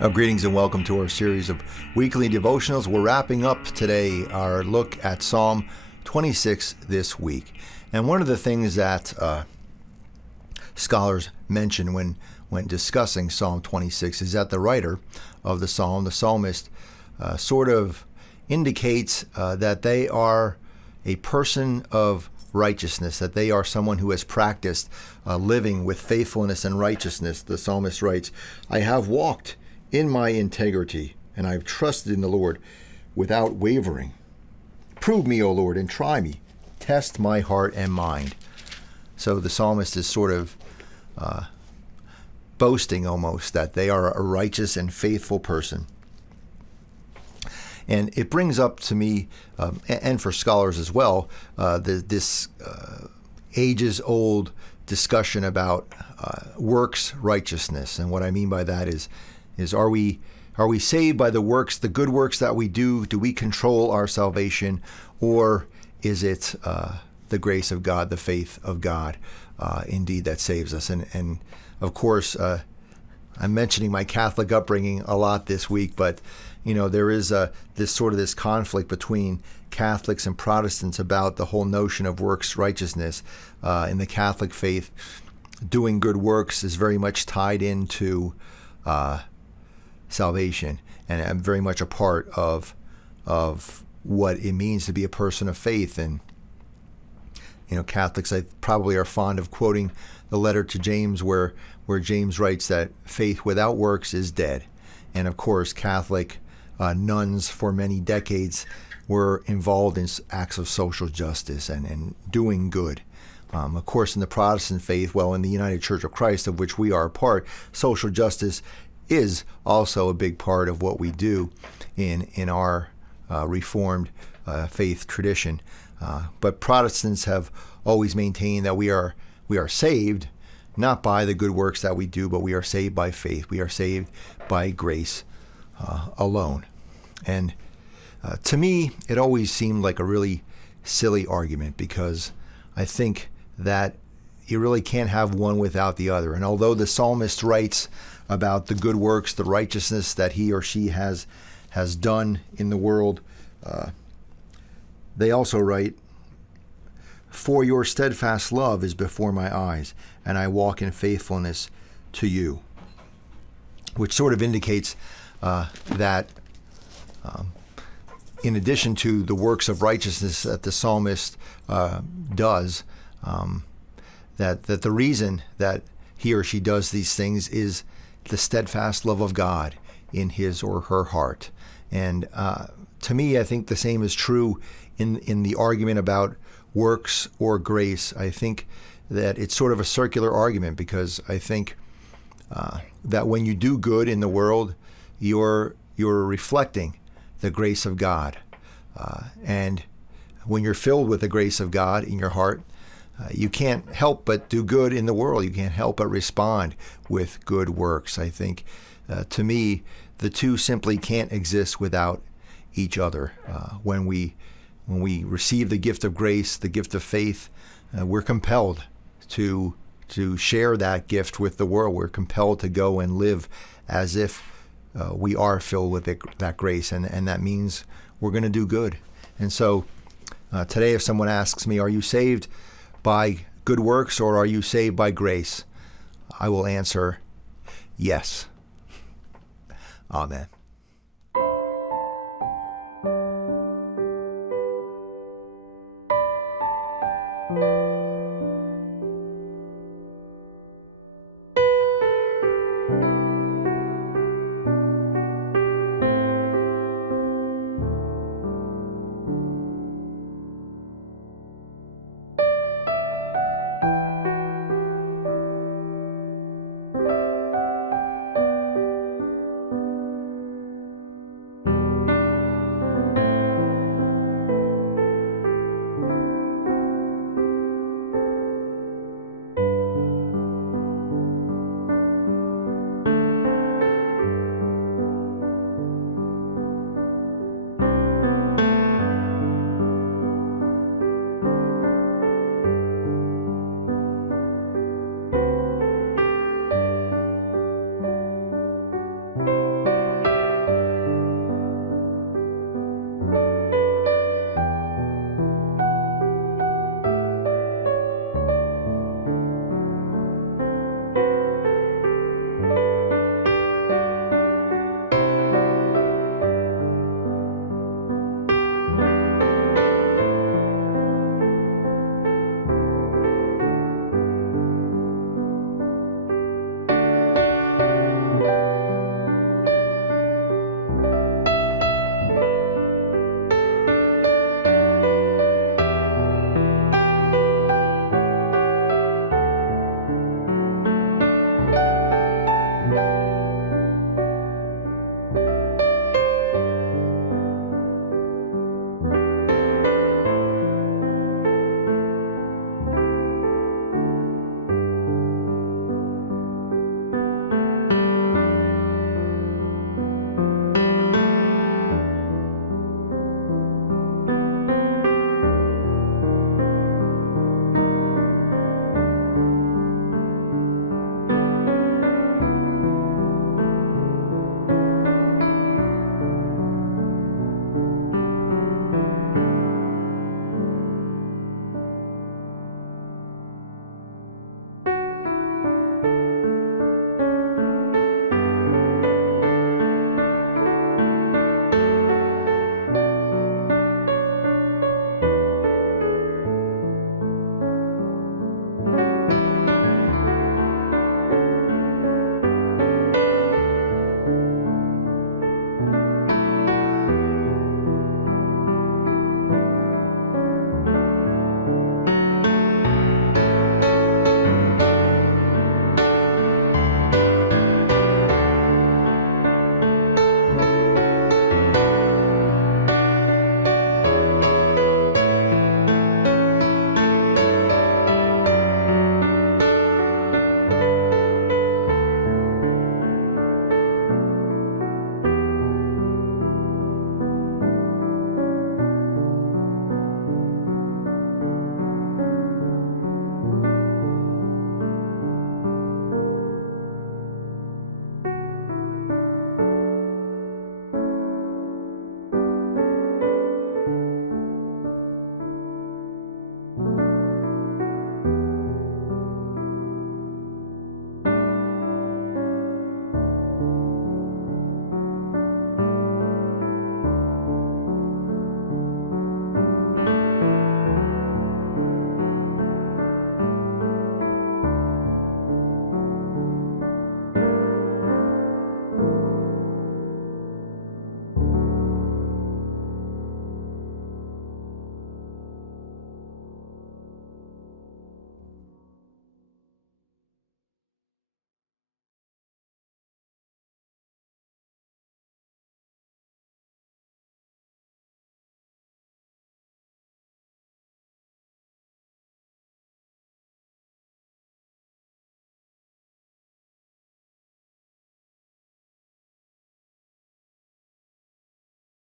Greetings and welcome to our series of weekly devotionals. We're wrapping up today our look at Psalm 26 this week. And one of the things that scholars mention when discussing Psalm 26 is that the writer of the psalm, the psalmist, sort of indicates that they are a person of righteousness, that they are someone who has practiced living with faithfulness and righteousness. The psalmist writes, "I have walked in my integrity, and I have trusted in the Lord without wavering. Prove me, O Lord, and try me. Test my heart and mind." So the psalmist is sort of boasting almost that they are a righteous and faithful person. And it brings up to me, and for scholars as well, this ages-old discussion about works righteousness. And what I mean by that is are we saved by the works, the good works that we do? Do we control our salvation, or is it the grace of God, the faith of God, indeed that saves us? And of course, I'm mentioning my Catholic upbringing a lot this week, but there is this conflict between Catholics and Protestants about the whole notion of works righteousness. In the Catholic faith, doing good works is very much tied into salvation, and I'm very much a part of what it means to be a person of faith. And Catholics probably are fond of quoting the letter to James, where James writes that faith without works is dead. And of course, Catholic nuns for many decades were involved in acts of social justice and doing good. Of course, in the Protestant faith, in the United Church of Christ, of which we are a part, social justice is also a big part of what we do in our Reformed faith tradition. But Protestants have always maintained that we are saved not by the good works that we do, but we are saved by faith. We are saved by grace alone. And to me, it always seemed like a really silly argument, because I think that you really can't have one without the other. And although the psalmist writes about the good works, the righteousness that he or she has done in the world, they also write, "For your steadfast love is before my eyes, and I walk in faithfulness to you," which sort of indicates that in addition to the works of righteousness that the psalmist does, that the reason that he or she does these things is the steadfast love of God in his or her heart. And to me, I think the same is true in the argument about works or grace. I think that it's sort of a circular argument, because I think that when you do good in the world, you're reflecting the grace of God. And when you're filled with the grace of God in your heart, you can't help but do good in the world. You can't help but respond with good works. I think, to me, the two simply can't exist without each other. When we receive the gift of grace, the gift of faith, we're compelled to share that gift with the world. We're compelled to go and live as if we are filled with that grace, and that means we're going to do good. And so today, if someone asks me, "Are you saved by good works, or are you saved by grace?" I will answer, yes. Amen.